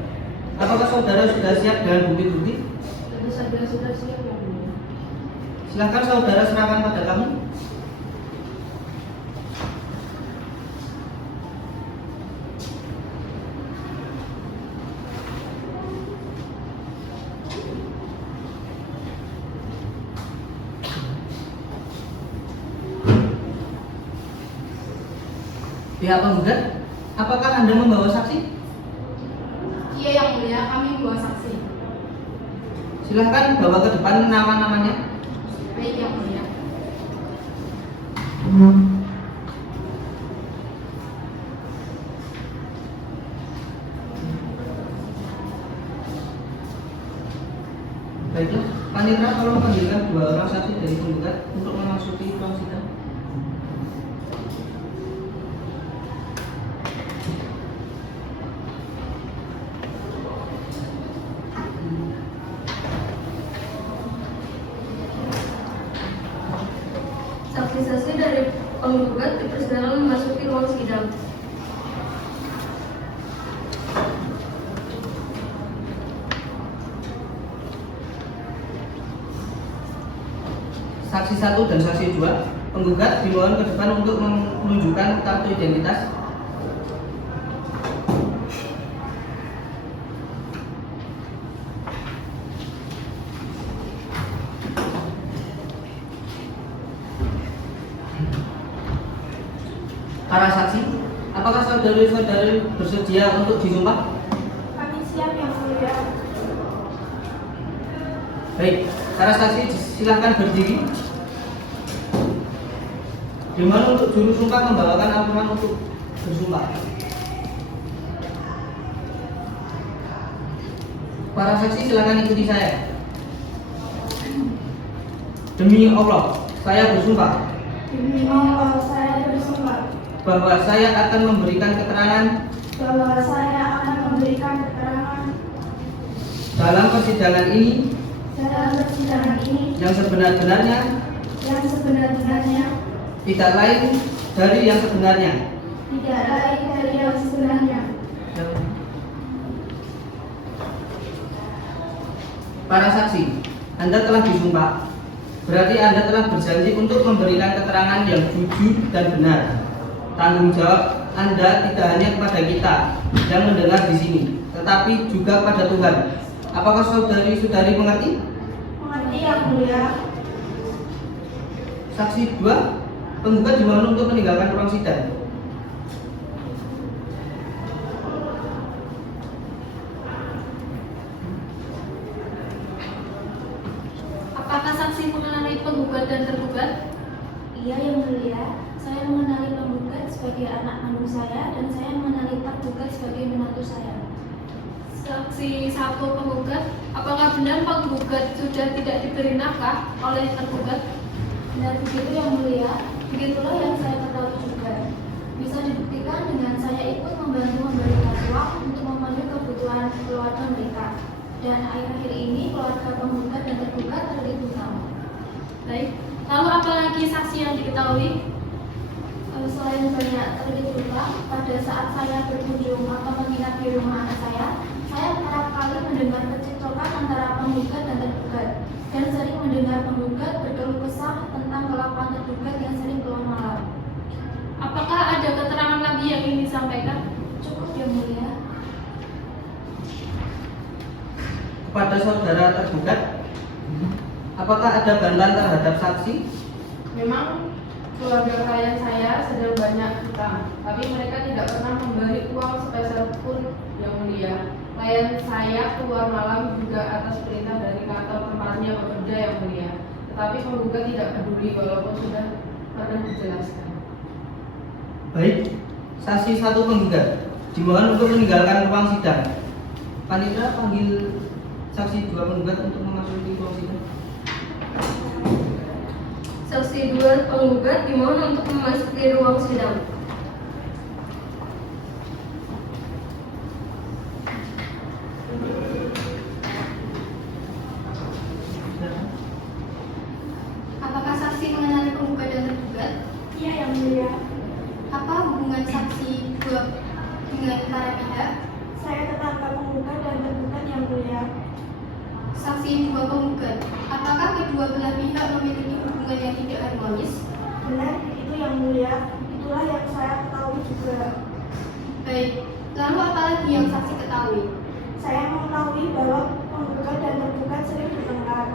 apakah saudara sudah siap dengan bukti-bukti? Tentu saja sudah siap yang mulia. Silakan saudara serahkan pada kami. Pihak penggugat, apakah Anda membawa saksi? Iya yang mulia, kami dua saksi. Silahkan bawa ke depan nama-namanya. Baik yang mulia. Baiklah, Panitra tolong panggilkan dua orang saksi dari penggugat untuk memasuki ruang sidang. Saksi-saksi dari penggugat dipersilakan memasuki ruang sidang. Saksi 1 dan saksi 2, penggugat dimohon ke depan untuk menunjukkan kartu identitas. Para saksi, apakah saudari-saudari bersedia untuk disumpah? Kami siap yang mulia. Baik, para saksi silakan berdiri. Dimohon untuk juru sumpah membawakan amplop untuk bersumpah. Para saksi silakan ikuti saya. Demi Allah, saya bersumpah Demi Allah, saya bersumpah bahwa saya akan memberikan keterangan bahwa saya akan memberikan keterangan dalam persidangan ini dalam persidangan ini yang sebenar-benarnya, yang sebenar-benarnya, tidak lain dari yang sebenarnya. tidak lain dari yang sebenarnya. Para saksi, Anda telah disumpah. Berarti Anda telah berjanji untuk memberikan keterangan yang jujur dan benar. Tanggung jawab Anda tidak hanya kepada kita yang mendengar di sini, tetapi juga pada Tuhan. Apakah saudari-saudari mengerti? Mengerti yang mulia. Saksi 2, penggugat dimohon untuk meninggalkan ruang sidang. Apakah saksi mengenali penggugat dan tergugat? Iya yang mulia. Saya mengenali penggugat sebagai anak kandung saya dan saya mengenali tergugat sebagai menantu saya. Saksi 1 penggugat, apakah benar penggugat sudah tidak diberi nafkah oleh tergugat? Benar begitu yang mulia. Begitulah yang saya ketahui juga. Bisa dibuktikan dengan saya ikut membantu memberikan uang untuk memenuhi kebutuhan keluarga mereka. Dan akhir-akhir ini keluarga penggugat dan tergugat terlibat utama. Baik, lalu apa lagi saksi yang diketahui? Selain banyak terlibat utama, pada saat saya berkunjung atau menginap di rumah anak saya kerap kali mendengar percekcokan antara penggugat dan tergugat. Dan sering mendengar penggugat berkeluh kesah tentang kelakuan tergugat yang sering keluar malam. Apakah ada keterangan lagi yang ingin disampaikan? Cukup yang mulia. Kepada saudara tergugat, apakah ada bantahan terhadap saksi? Memang keluarga klien saya sedang banyak hutang, tapi mereka tidak pernah memberi uang sepeser pun yang mulia. Klien saya keluar malam juga atas perintah dari kantor tempatnya bekerja yang mulia. Tetapi penggugat tidak peduli walaupun sudah pernah dijelaskan. Baik, saksi 1 penggugat dimohon untuk meninggalkan ruang sidang. Panitra panggil saksi 2 penggugat untuk memasuki ruang sidang. Saksi 2 penggugat dimohon untuk memasuki ruang sidang. Apakah saksi mengenali penggugat dan tergugat? Iya, Yang Mulia. Apa hubungan saksi dua dengan para pihak? Saya tetangga penggugat dan tergugat, Yang Mulia. Saksi 2 penggugat, apakah kedua belah pihak memiliki hubungan yang tidak harmonis? Benar, itu Yang Mulia. Itulah yang saya ketahui juga. Baik, lalu apa lagi yang saksi ketahui? Saya mengetahui bahwa penggugat dan tergugat sering bertengkar.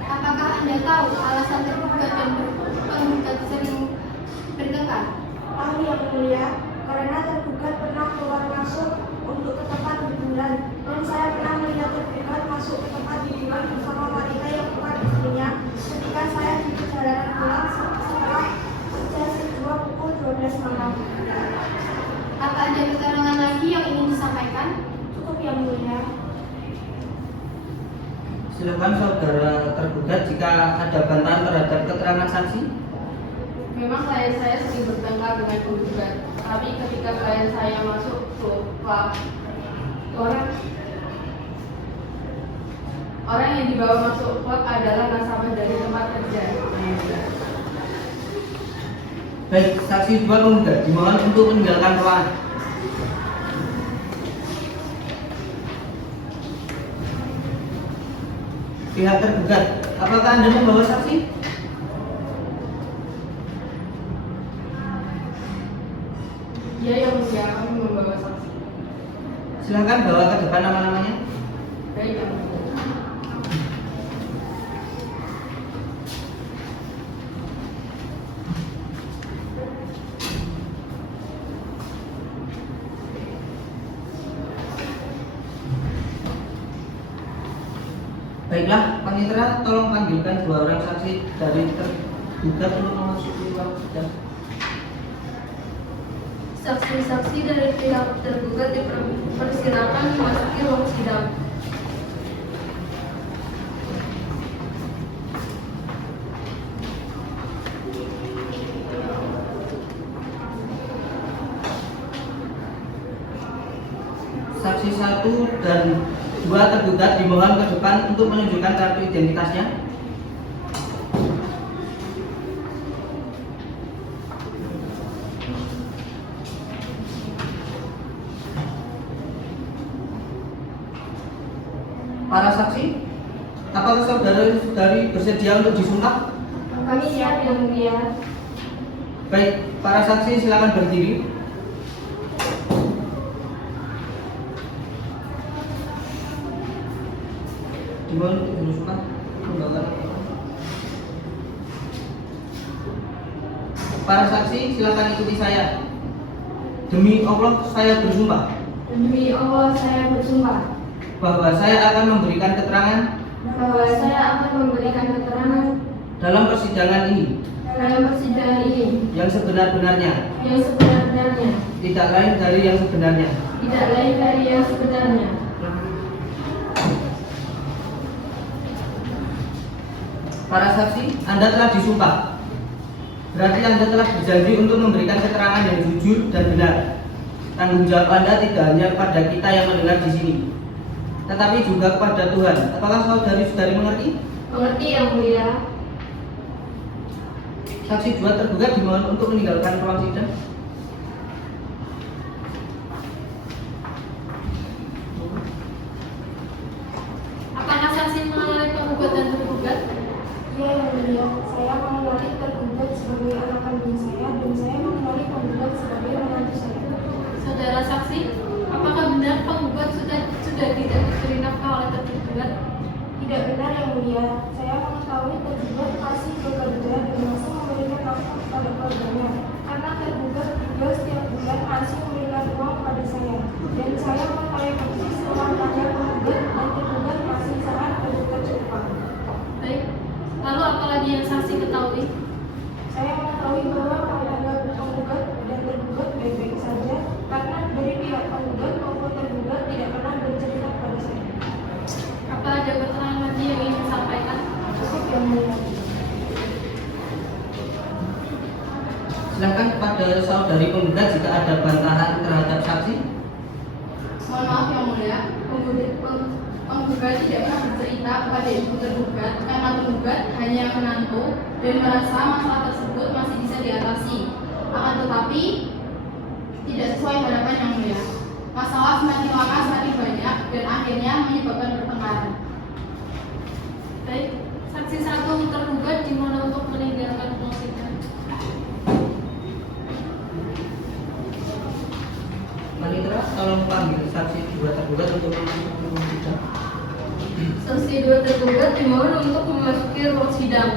Apakah Anda tahu alasan tergugat dan penggugat sering bertengkar? Tahu Yang Mulia, karena tergugat pernah keluar masuk untuk ke tempat hiburan, dan saya pernah melihat tergugat masuk ke tempat hiburan bersama wanita yang bukan istrinya ketika saya di perjalanan pulang setelah jam 2 pukul 12 malam. Apa ada keterangan lagi yang ingin disampaikan? Cukup Yang Mulia. Silakan saudara tergugat jika ada bantahan terhadap keterangan saksi. Memang klien saya sering bertengkar dengan penggugat, tapi ketika klien saya masuk ke klub, orang yang dibawa masuk klub adalah nasabah dari tempat kerja. Baik, saksi 2 penggugat dimohon untuk meninggalkan ruangan. Pihak tergugat, apakah Anda membawa saksi? Ya, Yang Mulia, kami membawa saksi. Silakan bawa ke depan nama-namanya. Baik, Yang Mulia. Baiklah, panitera tolong panggilkan 2 orang saksi dari tergugat untuk memasuki ruang sidang. Saksi-saksi dari pihak tergugat dipersilakan memasuki ruang sidang. Saksi 1 dan 2 tergugat dimohon ke depan untuk menunjukkan kartu identitasnya. Para saksi, apakah saudara-saudari bersedia untuk disumpah? Kami siap Yang Mulia. Baik, para saksi silakan berdiri. Dimohon untuk bersumpah. Para saksi silakan ikuti saya. Demi Allah saya bersumpah Demi Allah saya bersumpah bahwa saya akan memberikan keterangan bahwa saya akan memberikan keterangan dalam persidangan ini dalam persidangan ini yang sebenar-benarnya, yang sebenar-benarnya, tidak lain dari yang sebenarnya. tidak lain dari yang sebenarnya. Para saksi, Anda telah disumpah. Berarti Anda telah berjanji untuk memberikan keterangan yang jujur dan benar. Tanggung jawab Anda tidak hanya pada kita yang mendengar di sini, tetapi juga kepada Tuhan. Apakah saudari-saudari mengerti? Mengerti Yang Mulia. Saksi 2 tergugat dimohon untuk meninggalkan ruang sidang. Apakah saksi mengenali penggugat dan tergugat? Iya Yang Mulia, saya mengenali tergugat sebagai anak kandung saya dan saya mengenali penggugat sebagai menantu saya. Saudara saksi, apakah benar penggugat sudah tidak diberi nafkah oleh tergugat? Tidak benar Yang Mulia, saya mengetahui tergugat masih bekerja dan masih memberikan nafkah kepada keluarganya. Karena tergugat juga setiap bulan masih memberikan uang kepada saya. Dan saya mengetahui persis uang tanya penggugat dan tergugat masih sangat tergugat upah. Baik, lalu apa lagi yang saksi ketahui? Saya mengetahui bahwa keluarga penggugat dan tergugat baik-baik saja karena dari pihak penggugat maupun tergugat tidak pernah bercerita kepada saya. Apa ada keterangan lagi yang ingin disampaikan? Cukup Yang Mulia. Silakan kepada saudari penggugat jika ada bantahan terhadap saksi. Mohon maaf yang mulia, penggugat tidak pernah bercerita kepada ibu tergugat karena penggugat hanya menantu dan merasa masalah tersebut masih bisa diatasi. Akan tetapi tidak sesuai harapan yang mulia. Masalah semakin lama semakin banyak dan akhirnya menyebabkan pertengkaran. Baik, saksi 1 tergugat dimohon untuk meninggalkan ruang sidang. Panitera, tolong panggil saksi 2 tergugat untuk memasuki ruang sidang. Saksi 2 tergugat dimohon untuk memasuki ruang sidang.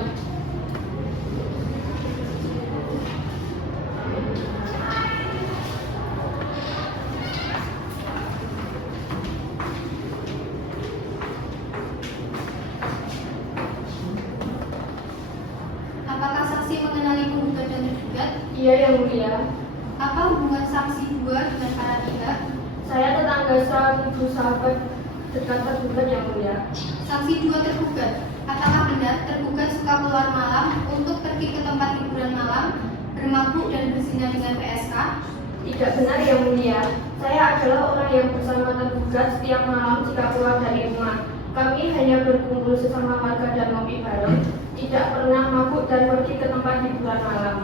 Apakah saksi mengenali penggugat dan tergugat? Iya yang mulia. Apa hubungan saksi 2 dengan para pihak? Saya tetangga satu sahabat dekat tergugat yang mulia. Saksi 2 tergugat, apakah benar tergugat suka keluar malam untuk pergi ke tempat hiburan malam, bermabuk dan berzina dengan PSK? Tidak benar yang mulia. Saya adalah orang yang bersama tergugat setiap malam jika keluar dari rumah. Kami hanya berkumpul sesama warga dan ngopi bareng, tidak pernah mabuk dan pergi ke tempat hiburan malam.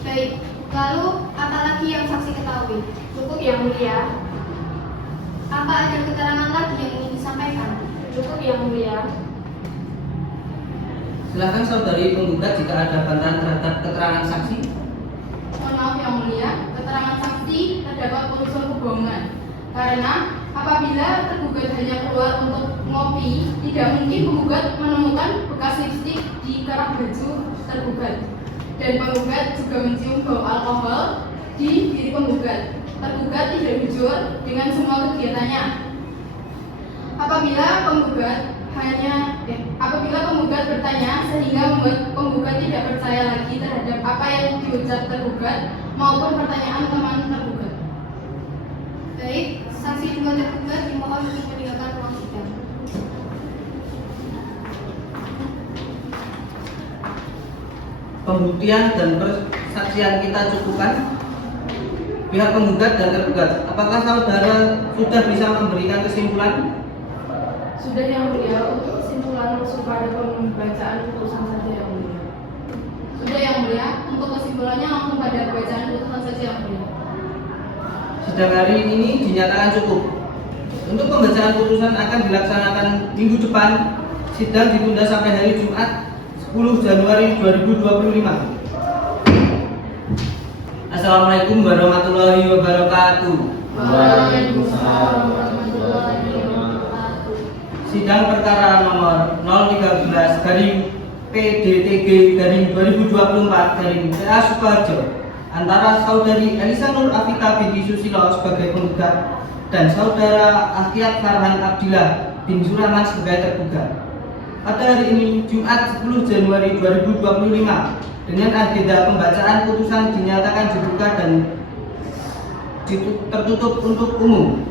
Baik, lalu apa lagi yang saksi ketahui? Cukup yang mulia. Apa ada keterangan lagi yang ingin disampaikan? Cukup yang mulia. Silakan saudari penggugat jika ada bantahan terhadap keterangan saksi. Mohon maaf yang mulia, keterangan saksi terdapat unsur kebohongan. Karena apabila tergugat hanya keluar untuk ngopi, tidak mungkin penggugat menemukan bekas lipstik di kerah baju tergugat. Dan penggugat juga mencium bau alkohol di diri penggugat. Tergugat tidak jujur dengan semua kegiatannya. Apabila penggugat bertanya sehingga membuat penggugat tidak percaya lagi terhadap apa yang diucap tergugat maupun pertanyaan teman tergugat. Baik, saksi 2 tergugat dimohon untuk meninggalkan ruang sidang. Pembuktian dan persaksian kita cukupkan. Pihak penggugat dan tergugat, apakah saudara sudah bisa memberikan kesimpulan? Sudah yang mulia, untuk kesimpulan langsung pada pembacaan putusan saja yang mulia. Sudah yang mulia, untuk kesimpulannya langsung pada bacaan putusan saja yang mulia. Sidang hari ini dinyatakan cukup. Untuk pembacaan putusan akan dilaksanakan minggu depan. Sidang ditunda sampai hari Jumat 10 Januari 2025. Assalamualaikum warahmatullahi wabarakatuh. Waalaikumsalam warahmatullahi wabarakatuh. Sidang perkara nomor 013 garing PDTG garing 2024 garing PA Sukoharjo antara saudari Elisa Nur Afita binti Susilo sebagai penggugat dan saudara Akyat Farhan Abdillah bin Surahman sebagai tergugat. Pada hari ini Jumat 10 Januari 2025 dengan agenda pembacaan putusan dinyatakan dibuka dan tertutup untuk umum.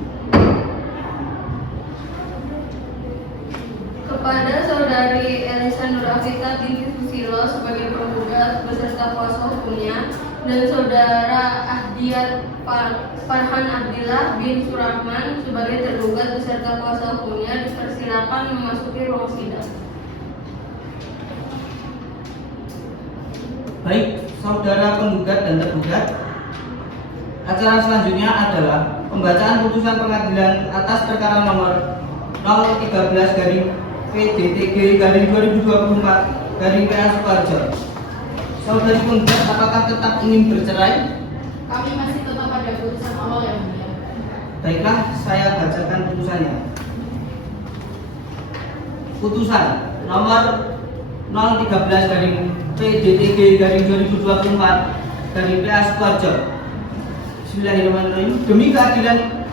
Kepada saudari Elisa Nur Afita binti Susilo sebagai penggugat beserta kuasa hukumnya dan saudara Ahyat Farhan Abdillah bin Surahman sebagai tergugat beserta kuasa hukumnya dipersilakan memasuki ruang sidang. Baik, saudara penggugat dan tergugat, acara selanjutnya adalah pembacaan putusan pengadilan atas perkara nomor 013 garing PDTG garing 2024 garing PA Sukoharjo. Saudari penggugat, apakah tetap ingin bercerai? Kami masih tetap pada putusan awal yang mulia. Baiklah, saya bacakan putusannya. Putusan nomor 013 garing PDTG garing 2024 garing PA Sukoharjo. Bismillahirrahmanirrahim. Demi keadilan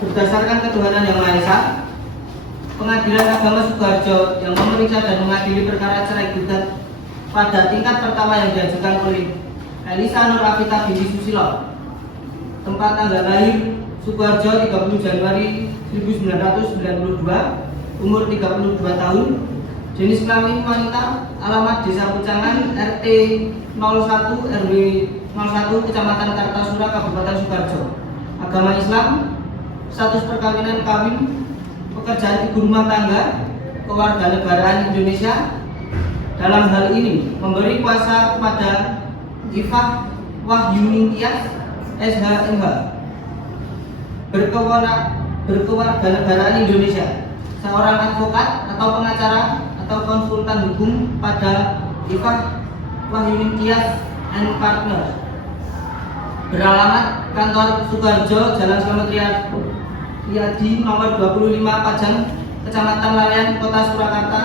berdasarkan ketuhanan yang Maha Esa, Pengadilan Agama Sukoharjo yang memeriksa dan mengadili perkara cerai gugat pada tingkat pertama yang diajukan oleh Elisa Nur Afita binti Susilo, tempat tanggal lahir Sukoharjo 30 Januari 1992, umur 32 tahun, jenis kelamin wanita, alamat Desa Pucangan, RT 01 RW 0 01 Kecamatan Kartasura, Kabupaten Sukoharjo. Agama Islam, status perkawinan kawin, pekerjaan ibu rumah tangga, kewarganegaraan Indonesia. Dalam hal ini memberi kuasa kepada Ifah Wahyuningtyas SHMH, berkewarganegaraan Indonesia, seorang advokat atau pengacara atau konsultan hukum pada Ifah Wahyuningtyas and Partner, beralamat kantor Sukoharjo, Jalan Slamet Riyadi nomor 25 Pajang, Kecamatan Lawean, Kota Surakarta.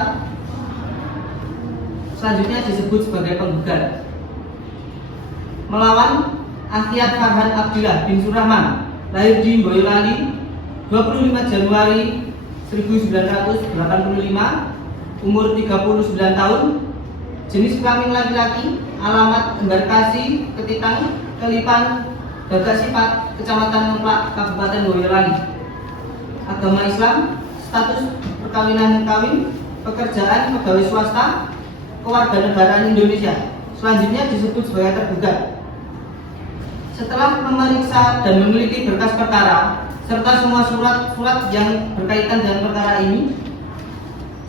Selanjutnya disebut sebagai penggugat. Melawan Ahyad Farhan Abdillah bin Surahman, lahir di Boyolali 25 Januari 1985, umur 39 tahun, jenis kelamin laki-laki, alamat Embarkasi, Ketitang, Kelipan, Gagak-Sifat, Kecamatan Ngeplak, Kabupaten Boyolali. Agama Islam, status perkawinan kawin, pekerjaan pegawai swasta, kewarganegaraan Indonesia. Selanjutnya disebut sebagai tergugat. Setelah memeriksa dan memiliki berkas perkara serta semua surat-surat yang berkaitan dengan perkara ini,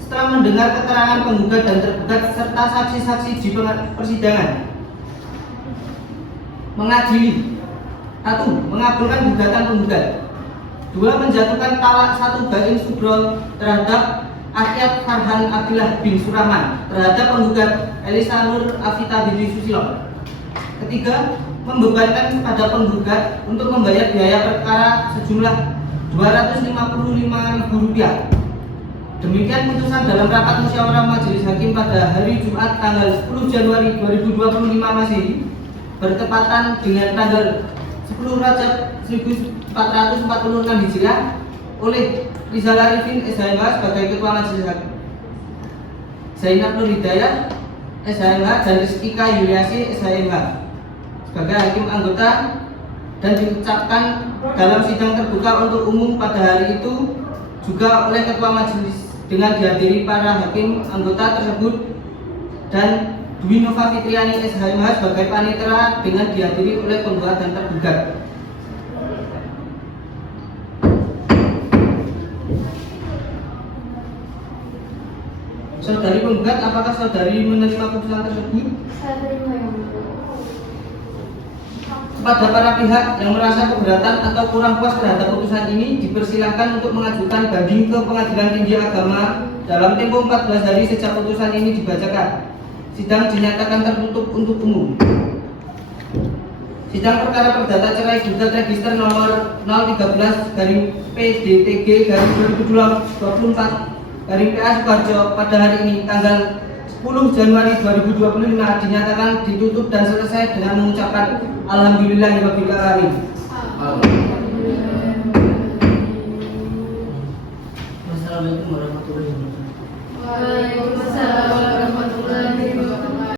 setelah mendengar keterangan penggugat dan tergugat serta saksi-saksi di persidangan, mengadili. 1. Mengabulkan gugatan penggugat. 2. Menjatuhkan talak 1 bain subro terhadap Ahyad Farhan Abdillah bin Surahman terhadap penggugat Elisa Nur Afita binti Susilo. 3. Membebankan kepada penggugat untuk membayar biaya perkara sejumlah Rp255.000. Demikian putusan dalam rapat musyawarah majelis hakim pada hari Jumat tanggal 10 Januari 2025 Masehi bertepatan dengan tanggal 10 Rajab 1446 Hijriah oleh Rizal Arifin SHMH sebagai Ketua Majelis Hakim, Zainab Nur Hidayat SHMH dan Rizkika Yuliasi SHMH sebagai hakim anggota, dan diucapkan dalam sidang terbuka untuk umum pada hari itu juga oleh Ketua Majelis dengan dihadiri para hakim anggota tersebut dan Dwi Nova Fitriani SHMH sebagai panitera dengan dihadiri oleh penggugat dan tergugat. Saudari penggugat, apakah saudari menerima putusan tersebut? Saya terima yang mulia. Kepada para pihak yang merasa keberatan atau kurang puas terhadap putusan ini, dipersilahkan untuk mengajukan banding ke Pengadilan Tinggi Agama dalam tempo 14 hari sejak putusan ini dibacakan. Sidang dinyatakan tertutup untuk umum. Sidang perkara perdata cerai gugat register nomor 013-PDTG-2024 PA Sukoharjo pada hari ini tanggal 10 Januari 2025 dinyatakan ditutup dan selesai dengan mengucapkan alhamdulillahirabbil alamin.